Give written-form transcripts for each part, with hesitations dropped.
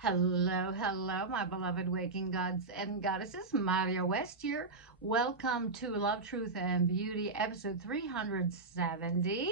Hello, hello, my beloved waking gods and goddesses. Maria West here. Welcome to Love, Truth, and Beauty, episode 370.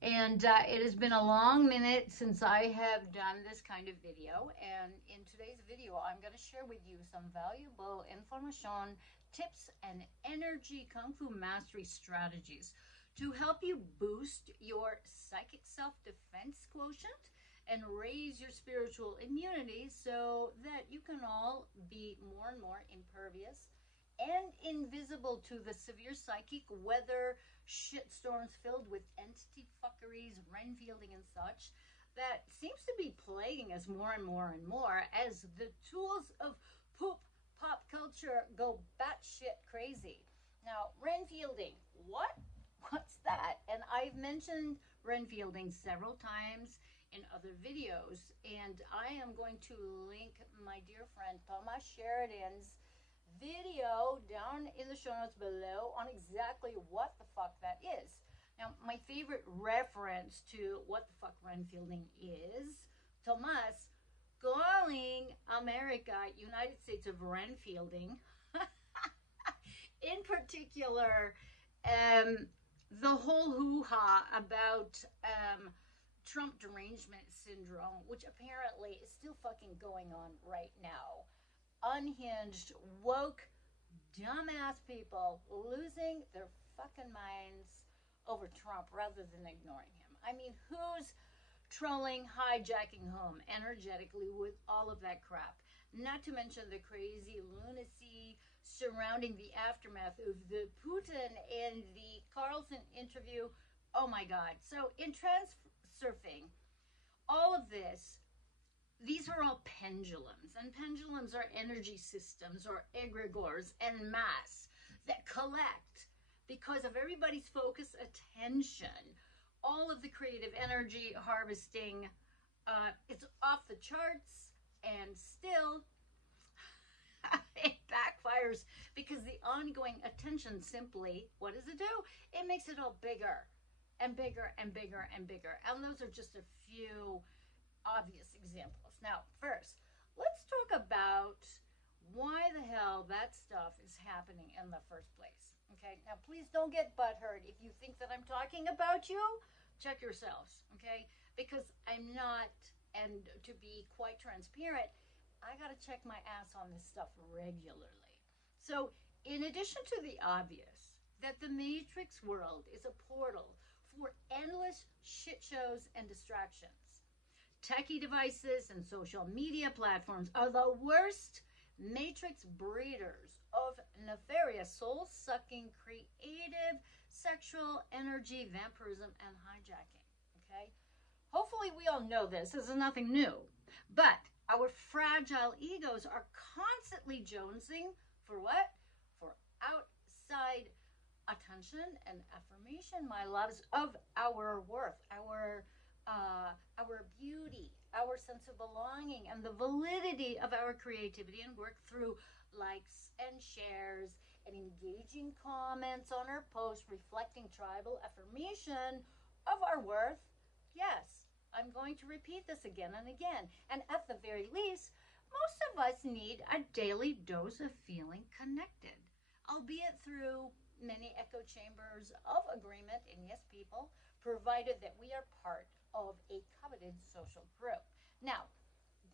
And it has been a long minute since I have done this kind of video. And in today's video, I'm going to share with you some valuable information, tips, and energy kung fu mastery strategies to help you boost your psychic self-defense quotient and raise your spiritual immunity so that you can all be more and more impervious and invisible to the severe psychic weather shitstorms filled with entity fuckeries, Renfielding, and such that seems to be plaguing us more and more and more as the tools of poop pop culture go batshit crazy. Now, Renfielding, what? What's that? And I've mentioned Renfielding several times in other videos, and I am going to link my dear friend Thomas Sheridan's video down in the show notes below on exactly what the fuck that is. Now, my favorite reference to what the fuck Renfielding is, Thomas calling America, United States of Renfielding, in particular, the whole hoo-ha about Trump derangement syndrome, which apparently is still fucking going on right now. Unhinged, woke, dumbass people losing their fucking minds over Trump rather than ignoring him. I mean, who's trolling, hijacking home energetically with all of that crap? Not to mention the crazy lunacy surrounding the aftermath of the Putin and the Carlson interview. Oh my God. So in surfing, all of this, these are all pendulums, and pendulums are energy systems or egregores en masse that collect because of everybody's focus attention. All of the creative energy harvesting, it's off the charts, and still it backfires because the ongoing attention simply, what does it do? It makes it all bigger and bigger and bigger and bigger. And those are just a few obvious examples. Now, first, let's talk about why the hell that stuff is happening in the first place. Okay, now please don't get butthurt if you think that I'm talking about you. Check yourselves, okay? Because I'm not, and to be quite transparent, I gotta check my ass on this stuff regularly. So, in addition to the obvious, that the Matrix world is a portal for endless shit shows and distractions, techie devices and social media platforms are the worst matrix breeders of nefarious, soul-sucking, creative, sexual energy, vampirism, and hijacking. Okay? Hopefully we all know this. This is nothing new. But our fragile egos are constantly jonesing for what? For outside attention and affirmation, my loves, of our worth, our beauty, our sense of belonging, and the validity of our creativity and work through likes and shares and engaging comments on our posts reflecting tribal affirmation of our worth. Yes, I'm going to repeat this again and again. And at the very least, most of us need a daily dose of feeling connected, albeit through many echo chambers of agreement and yes people, provided that we are part of a coveted social group. Now,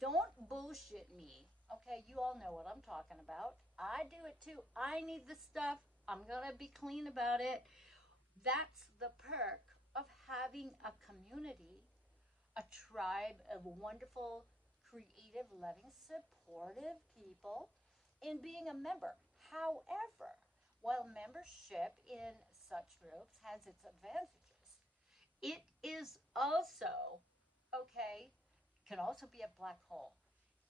don't bullshit me, okay? You all know what I'm talking about. I do it too. I need the stuff. I'm going to be clean about it. That's the perk of having a community, a tribe of wonderful, creative, loving, supportive people in being a member. However, while membership in such groups has its advantages, it is also, okay, can also be a black hole.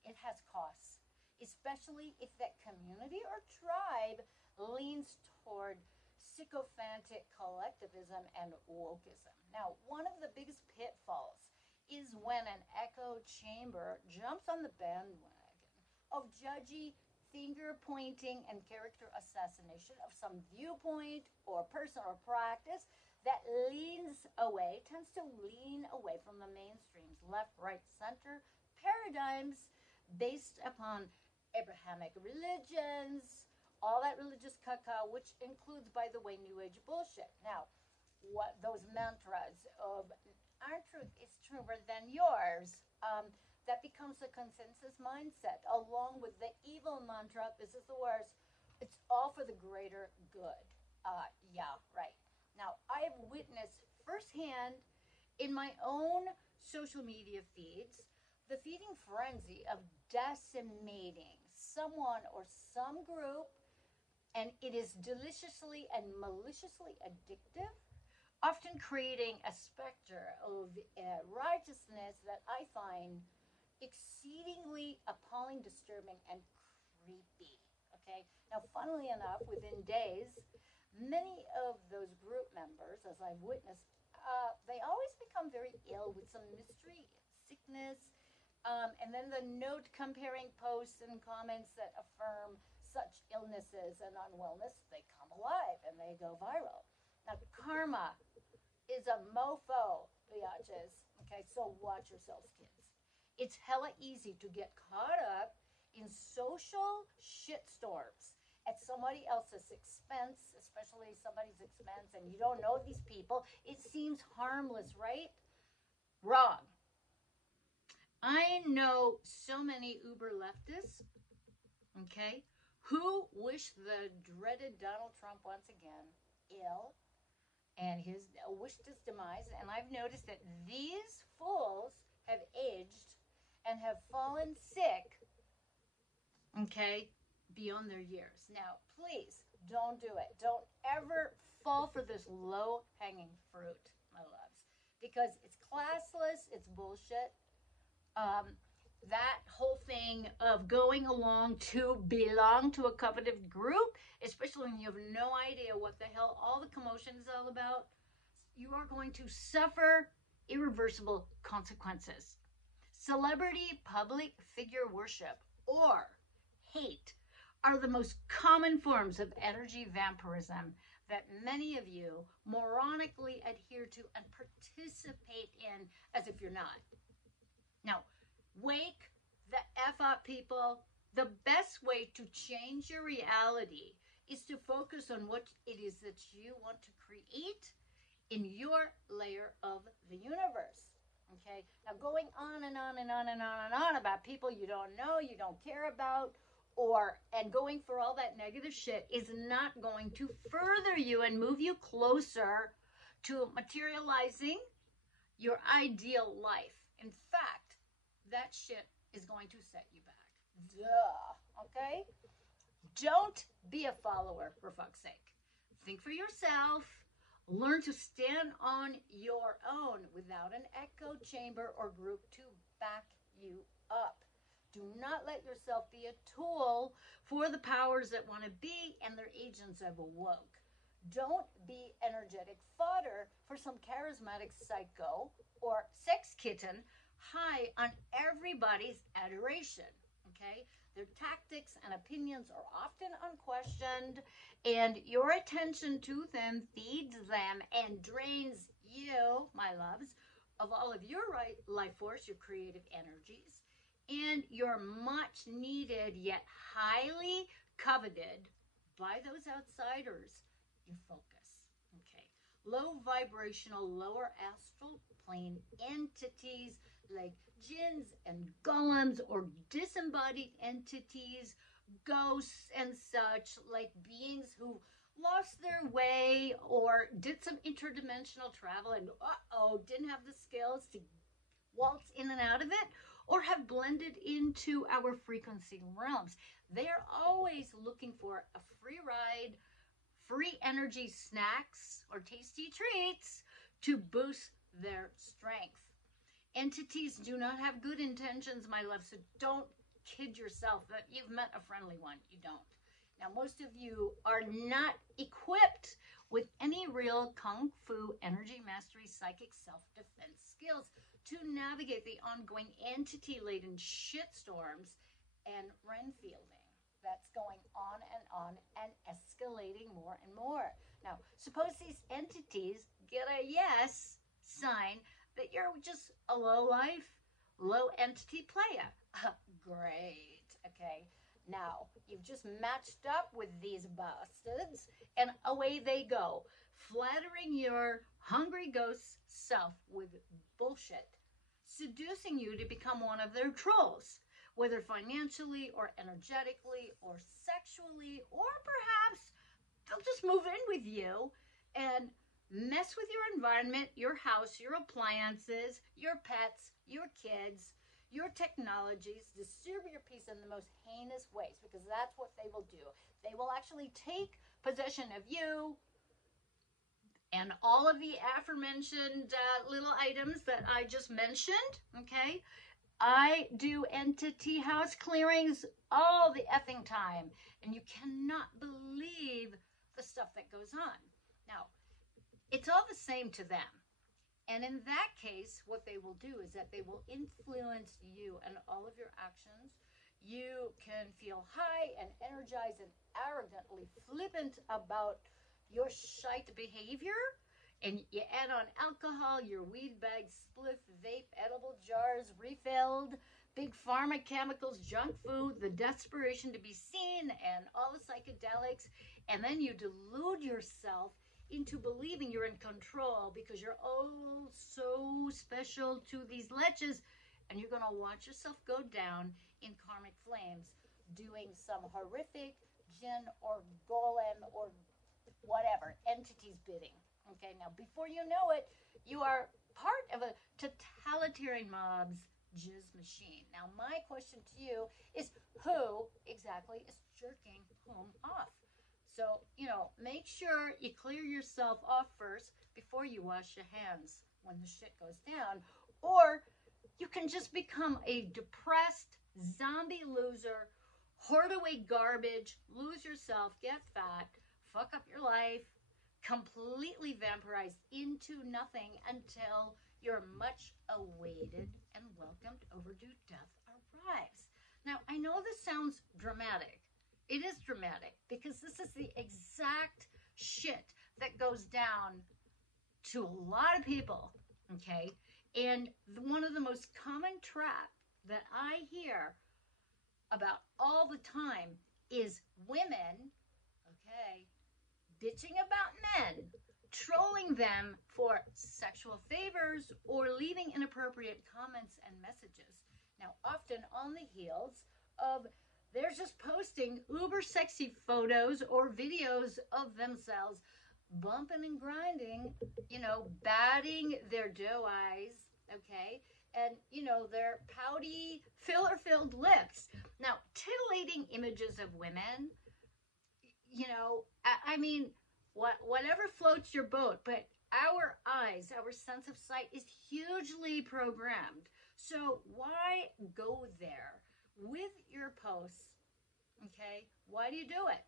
It has costs, especially if that community or tribe leans toward sycophantic collectivism and wokeism. Now, one of the biggest pitfalls is when an echo chamber jumps on the bandwagon of judgy finger pointing and character assassination of some viewpoint or person or practice that tends to lean away from the mainstream's left, right, center paradigms based upon Abrahamic religions, all that religious cacao, which includes, by the way, New Age bullshit. Now, what those mantras of our truth is truer than yours, that becomes a consensus mindset, along with the evil mantra, this is the worst, it's all for the greater good. Yeah, right. Now, I have witnessed firsthand in my own social media feeds the feeding frenzy of decimating someone or some group, and it is deliciously and maliciously addictive, often creating a specter of righteousness that I find exceedingly appalling, disturbing, and creepy. Okay? Now, funnily enough, within days, many of those group members, as I've witnessed, they always become very ill with some mystery, sickness, and then the note comparing posts and comments that affirm such illnesses and unwellness, they come alive and they go viral. Now, karma is a mofo, biatches. Okay, so watch yourselves, kids. It's hella easy to get caught up in social shitstorms at somebody else's expense, especially somebody's expense, and you don't know these people. It seems harmless, right? Wrong. I know so many uber leftists, okay, who wish the dreaded Donald Trump once again ill and wished his demise. And I've noticed that these fools have aged and have fallen sick, okay, beyond their years. Now, please don't do it. Don't ever fall for this low-hanging fruit, my loves, because it's classless, it's bullshit. That whole thing of going along to belong to a coveted group, especially when you have no idea what the hell all the commotion is all about, you are going to suffer irreversible consequences. Celebrity public figure worship or hate are the most common forms of energy vampirism that many of you moronically adhere to and participate in as if you're not. Now, wake the F up, people. The best way to change your reality is to focus on what it is that you want to create in your layer of the universe. Okay? Now, going on and on and on and on and on about people you don't know, you don't care about, and going for all that negative shit is not going to further you and move you closer to materializing your ideal life. In fact, that shit is going to set you back. Duh. Okay? Don't be a follower, for fuck's sake. Think for yourself. Learn to stand on your own without an echo chamber or group to back you up. Do not let yourself be a tool for the powers that want to be and their agents have awoke. Don't be energetic fodder for some charismatic psycho or sex kitten high on everybody's adoration, okay? Their tactics and opinions are often unquestioned, and your attention to them feeds them and drains you, my loves, of all of your life force, your creative energies, and your much needed yet highly coveted by those outsiders, your focus, okay? Low vibrational, lower astral plane entities like jinns and golems or disembodied entities, ghosts and such, like beings who lost their way or did some interdimensional travel and didn't have the skills to waltz in and out of it, or have blended into our frequency realms. They're always looking for a free ride, free energy snacks or tasty treats to boost their strength. Entities do not have good intentions, my love, so don't kid yourself that you've met a friendly one. You don't. Now, most of you are not equipped with any real kung fu, energy mastery, psychic self-defense skills to navigate the ongoing entity-laden shitstorms and Renfielding that's going on and escalating more and more. Now, suppose these entities get a yes sign that you're just a low life, low entity player. Great. Okay. Now, you've just matched up with these bastards, and away they go, flattering your hungry ghost self with bullshit, seducing you to become one of their trolls, whether financially or energetically or sexually, or perhaps they'll just move in with you and mess with your environment, your house, your appliances, your pets, your kids, your technologies, disturb your peace in the most heinous ways, because that's what they will do. They will actually take possession of you and all of the aforementioned little items that I just mentioned, okay? I do entity house clearings all the effing time, and you cannot believe the stuff that goes on. Now, it's all the same to them. And in that case, what they will do is that they will influence you and all of your actions. You can feel high and energized and arrogantly flippant about your shite behavior. And you add on alcohol, your weed bag, spliff, vape, edible jars, refilled, big pharma chemicals, junk food, the desperation to be seen, and all the psychedelics. And then you delude yourself into believing you're in control because you're oh so special to these leches, and you're going to watch yourself go down in karmic flames doing some horrific jinn or golem or whatever entity's bidding. Okay, now before you know it, you are part of a totalitarian mob's jizz machine. Now my question to you is, who exactly is jerking whom off? So, make sure you clear yourself off first before you wash your hands when the shit goes down. Or you can just become a depressed zombie loser, hoard away garbage, lose yourself, get fat, fuck up your life, completely vampirized into nothing until your much awaited and welcomed overdue death arrives. Now, I know this sounds dramatic. It is dramatic because this is the exact shit that goes down to a lot of people, okay? And one of the most common trap that I hear about all the time is women, okay, bitching about men, trolling them for sexual favors or leaving inappropriate comments and messages. Now, often on the heels of they're just posting uber sexy photos or videos of themselves bumping and grinding, batting their doe eyes, okay? And, their pouty, filler-filled lips. Now, titillating images of women, I mean, whatever floats your boat, but our eyes, our sense of sight is hugely programmed. So why go there with your posts, okay? Why do you do it?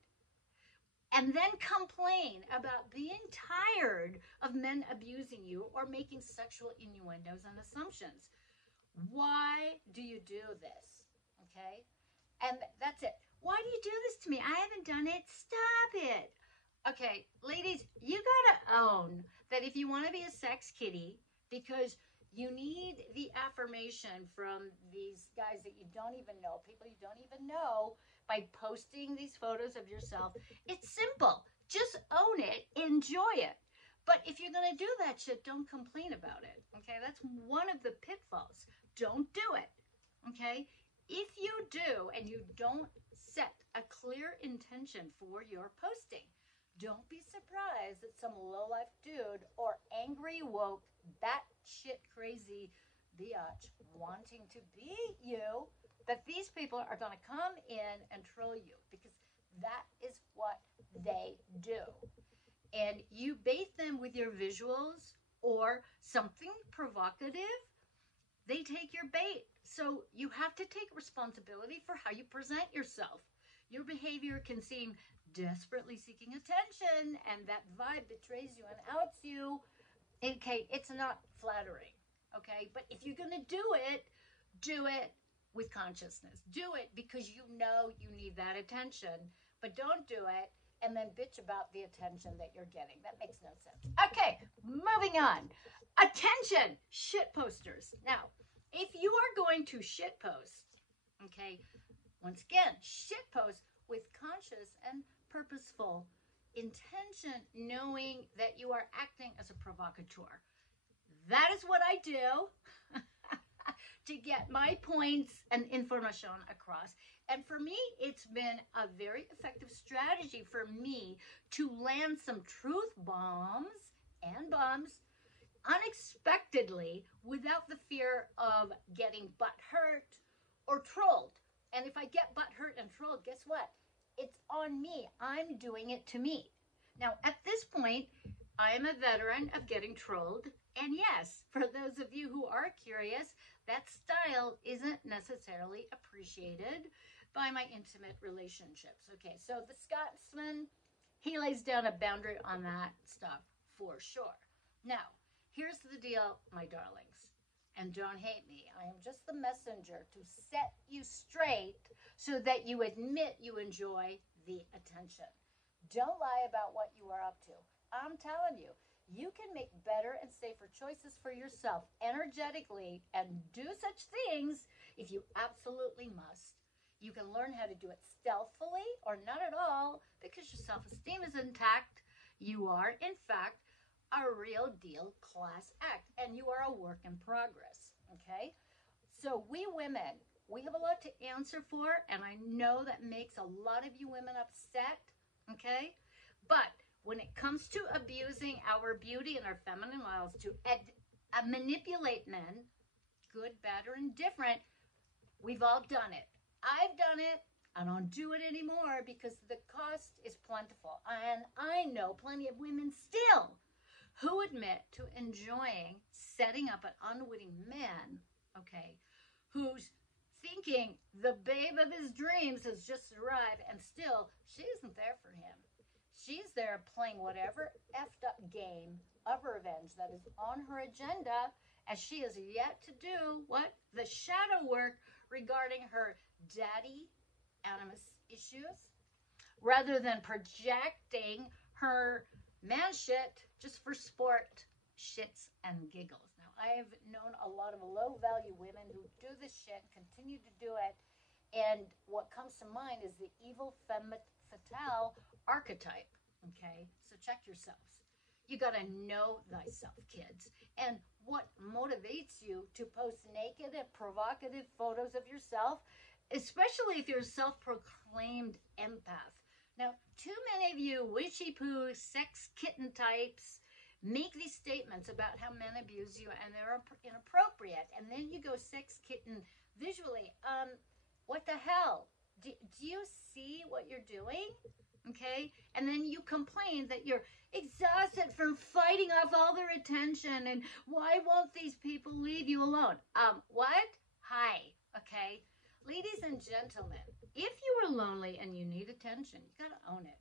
And then complain about being tired of men abusing you or making sexual innuendos and assumptions. Why do you do this, okay? And that's it. Why do you do this to me? I haven't done it. Stop it. Okay, ladies, you gotta own that if you want to be a sex kitty, because you need the affirmation from these guys that you don't even know, people you don't even know, by posting these photos of yourself. It's simple. Just own it. Enjoy it. But if you're going to do that shit, don't complain about it. Okay? That's one of the pitfalls. Don't do it. Okay? If you do and you don't set a clear intention for your posting, don't be surprised that some lowlife dude or angry woke batshit crazy biatch wanting to be you, that these people are going to come in and troll you, because that is what they do. And you bait them with your visuals or something provocative, they take your bait. So you have to take responsibility for how you present yourself. Your behavior can seem desperately seeking attention, and that vibe betrays you and outs you. Okay, it's not flattering, okay? But if you're going to do it with consciousness. Do it because you know you need that attention, but don't do it and then bitch about the attention that you're getting. That makes no sense. Okay, moving on. Attention, shit posters. Now, if you are going to shit post, Okay? Once again, shit post with conscious and purposeful intention, knowing that you are acting as a provocateur. That is what I do to get my points and information across. And for me, it's been a very effective strategy for me to land some truth bombs and bombs unexpectedly without the fear of getting butt hurt or trolled. And if I get butt hurt and trolled, guess what? It's on me. I'm doing it to me. Now, at this point, I am a veteran of getting trolled. And yes, for those of you who are curious, that style isn't necessarily appreciated by my intimate relationships. Okay, so the Scotsman, he lays down a boundary on that stuff for sure. Now, here's the deal, my darlings, and don't hate me. I am just the messenger to set you straight so that you admit you enjoy the attention. Don't lie about what you are up to. I'm telling you, you can make better and safer choices for yourself energetically and do such things if you absolutely must. You can learn how to do it stealthily or not at all because your self-esteem is intact. You are, in fact, a real deal class act, and you are a work in progress, okay? So we women, we have a lot to answer for, and I know that makes a lot of you women upset, okay? But when it comes to abusing our beauty and our feminine wiles to manipulate men, good, bad, or indifferent, we've all done it. I've done it. I don't do it anymore because the cost is plentiful. And I know plenty of women still who admit to enjoying setting up an unwitting man, okay, who's thinking the babe of his dreams has just arrived and still she isn't there for him. She's there playing whatever effed up game of revenge that is on her agenda as she has yet to do what? The shadow work regarding her daddy animus issues rather than projecting her man shit just for sport, shits, and giggles. Now, I have known a lot of low-value women who do this shit, continue to do it, and what comes to mind is the evil femme fatale archetype, okay? So check yourselves. You got to know thyself, kids. And what motivates you to post naked and provocative photos of yourself, especially if you're a self-proclaimed empath. Now, too many of you wishy-poo sex kitten types make these statements about how men abuse you and they're inappropriate. And then you go sex kitten visually. What the hell? Do you see what you're doing? Okay? And then you complain that you're exhausted from fighting off all their attention and why won't these people leave you alone? What? Hi. Okay? Ladies and gentlemen, if you are lonely and you need attention, you got to own it.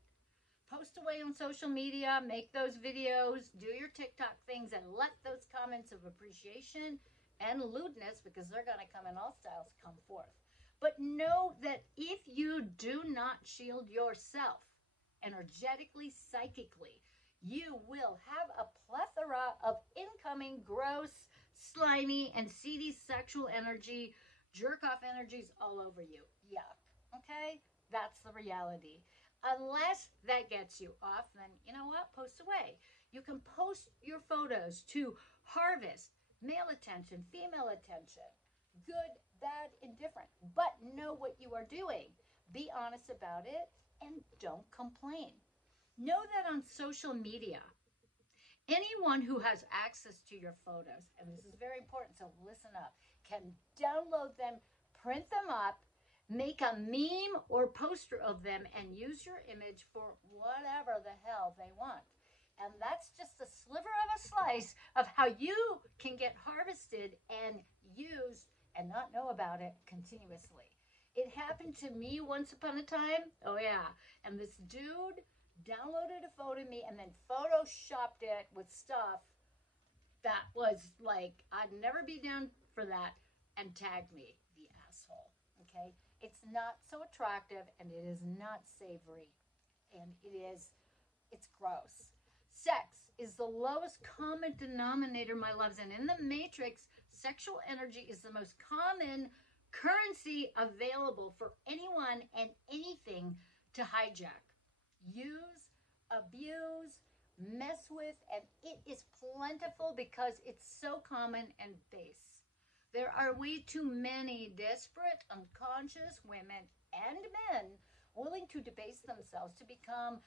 Post away on social media, make those videos, do your TikTok things, and let those comments of appreciation and lewdness, because they're going to come in all styles, come forth. But know that if you do not shield yourself energetically, psychically, you will have a plethora of incoming gross, slimy, and seedy sexual energy, jerk-off energies all over you. Yuck. Okay? That's the reality. Unless that gets you off, then you know what? Post away. You can post your photos to harvest male attention, female attention, good, bad, indifferent. But know what you are doing. Be honest about it and don't complain. Know that on social media, anyone who has access to your photos, and this is very important, so listen up, can download them, print them up, make a meme or poster of them, and use your image for whatever the hell they want. And that's just a sliver of a slice of how you can get harvested and used and not know about it continuously. It happened to me once upon a time. Oh, yeah. And this dude downloaded a photo of me and then photoshopped it with stuff that was like, I'd never be down for that, and tagged me, the asshole. Okay? It's not so attractive, and it is not savory, and it's gross. Sex is the lowest common denominator, my loves, and in the matrix, sexual energy is the most common currency available for anyone and anything to hijack, use, abuse, mess with, and it is plentiful because it's so common and base. There are way too many desperate, unconscious women and men willing to debase themselves to become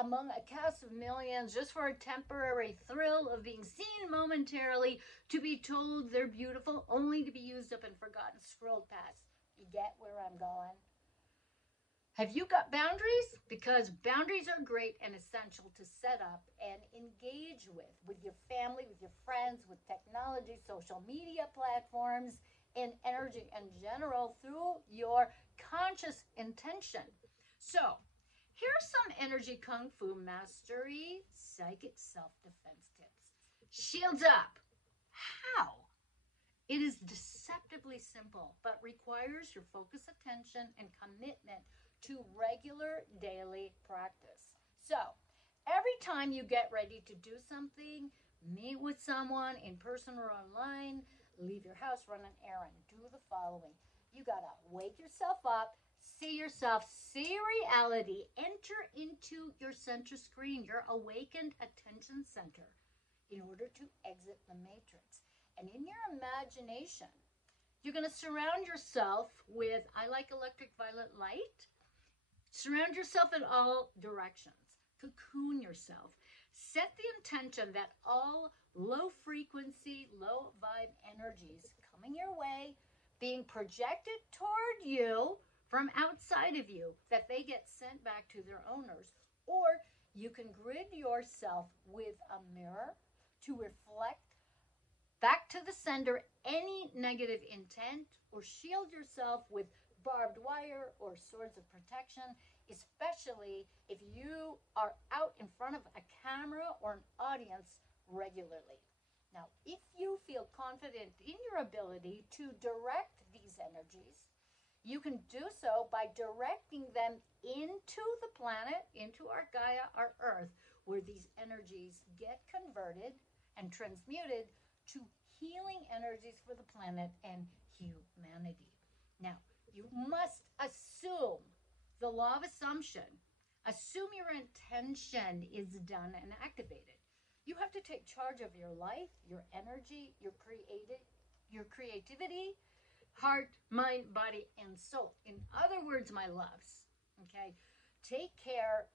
among a cast of millions just for a temporary thrill of being seen momentarily, to be told they're beautiful, only to be used up and forgotten, scrolled past. You get where I'm going? Have you got boundaries? Because boundaries are great and essential to set up and engage with your family, with your friends, with technology, social media platforms, and energy in general through your conscious intention. So, here's some energy kung fu mastery psychic self-defense tips. Shields up. How? It is deceptively simple, but requires your focus, attention, and commitment to regular daily practice. So, every time you get ready to do something, meet with someone in person or online, leave your house, run an errand, do the following. You gotta wake yourself up, see yourself, see reality, enter into your center screen, your awakened attention center, in order to exit the matrix. And in your imagination, you're going to surround yourself with, I like electric violet light. Surround yourself in all directions. Cocoon yourself. Set the intention that all low frequency, low vibe energies coming your way, being projected toward you from outside of you, that they get sent back to their owners. Or you can grid yourself with a mirror to reflect back to the sender any negative intent, or shield yourself with barbed wire or swords of protection, especially if you are out in front of a camera or an audience regularly. Now, if you feel confident in your ability to direct these energies, you can do so by directing them into the planet, into our Gaia, our Earth, where these energies get converted and transmuted to healing energies for the planet and humanity. Now, you must assume the law of assumption. Assume your intention is done and activated. You have to take charge of your life, your energy, your creativity, heart, mind, body, and soul. In other words, my loves, okay, take care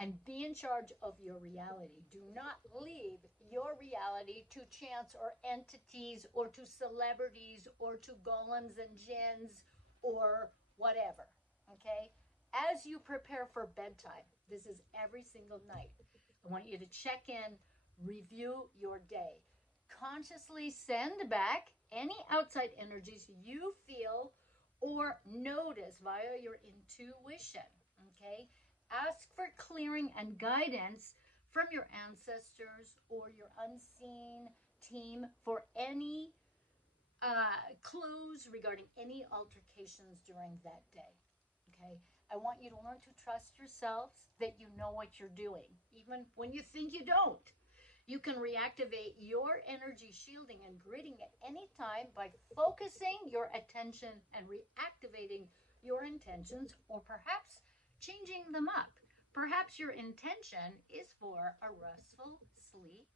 and be in charge of your reality. Do not leave your reality to chance or entities or to celebrities or to golems and jinns or whatever, okay? As you prepare for bedtime, this is every single night, I want you to check in, review your day. Consciously send back any outside energies you feel or notice via your intuition, okay? Ask for clearing and guidance from your ancestors or your unseen team for any clues regarding any altercations during that day, okay? I want you to learn to trust yourselves, that you know what you're doing, even when you think you don't. You can reactivate your energy shielding and gridding at any time by focusing your attention and reactivating your intentions, or perhaps changing them up. Perhaps your intention is for a restful sleep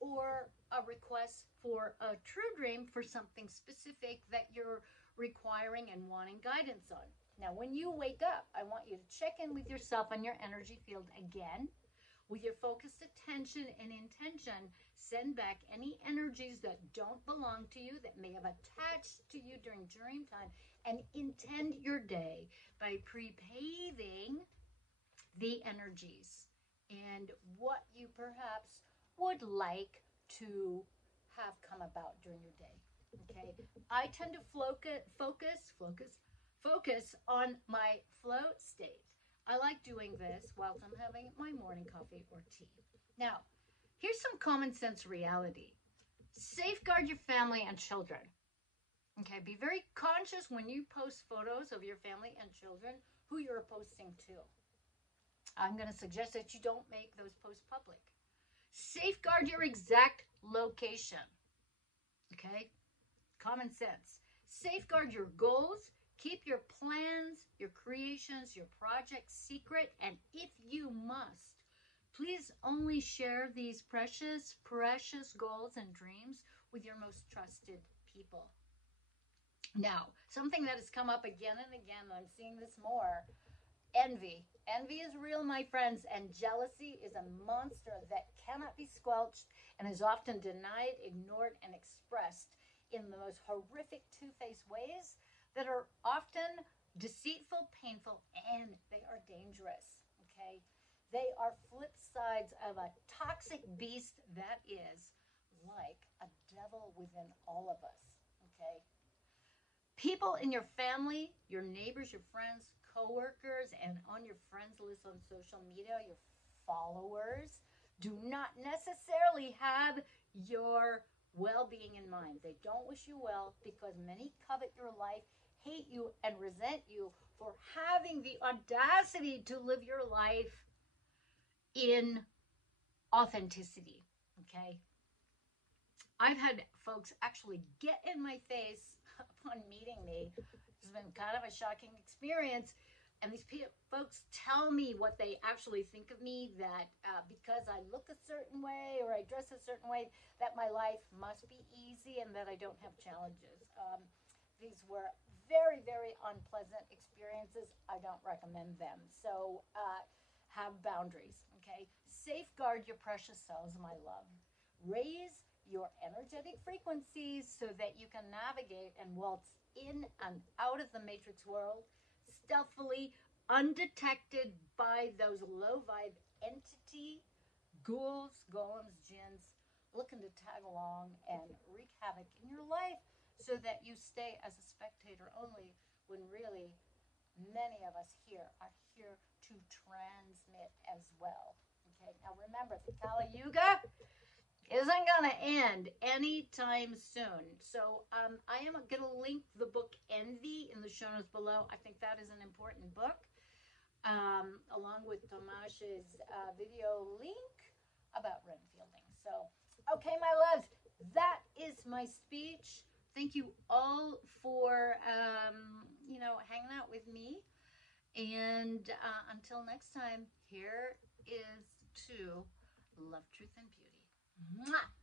or a request for a true dream for something specific that you're requiring and wanting guidance on. Now, when you wake up, I want you to check in with yourself and your energy field again. With your focused attention and intention, send back any energies that don't belong to you, that may have attached to you during dream time, and intend your day by prepaving the energies and what you perhaps would like to have come about during your day. Okay, I tend to focus on my flow state. I like doing this whilst I'm having my morning coffee or tea. Now, here's some common sense reality. Safeguard your family and children. Okay, be very conscious when you post photos of your family and children who you're posting to. I'm going to suggest that you don't make those posts public. Safeguard your exact location. Okay, common sense. Safeguard your goals. Keep your plans, your creations, your projects secret. And if you must, please only share these precious, precious goals and dreams with your most trusted people. Now, something that has come up again and again, I'm seeing this more, envy. Envy is real, my friends, and jealousy is a monster that cannot be squelched and is often denied, ignored, and expressed in the most horrific two-faced ways that are often deceitful, painful, and they are dangerous, okay? They are flip sides of a toxic beast that is like a devil within all of us, okay? People in your family, your neighbors, your friends, coworkers, and on your friends list on social media, your followers, do not necessarily have your well-being in mind. They don't wish you well because many covet your life, hate you, and resent you for having the audacity to live your life in authenticity, okay? I've had folks actually get in my face upon meeting me. It's been kind of a shocking experience. And these folks tell me what they actually think of me, that because I look a certain way or I dress a certain way, that my life must be easy and that I don't have challenges. These were very, very unpleasant experiences. I don't recommend them. So have boundaries, okay? Safeguard your precious selves, my love. Raise your energetic frequencies so that you can navigate and waltz in and out of the matrix world stealthily, undetected by those low vibe entity, ghouls, golems, jinns, looking to tag along and wreak havoc in your life so that you stay as a spectator only, when really many of us here are here to transmit as well. Okay, now remember, the Kali Yuga isn't going to end anytime soon. So I am going to link the book Envy in the show notes below. I think that is an important book, along with Tomash's video link about Renfielding. So, okay, my loves, that is my speech. Thank you all for, hanging out with me. And until next time, here is to Love, Truth, and Beauty. Mwah!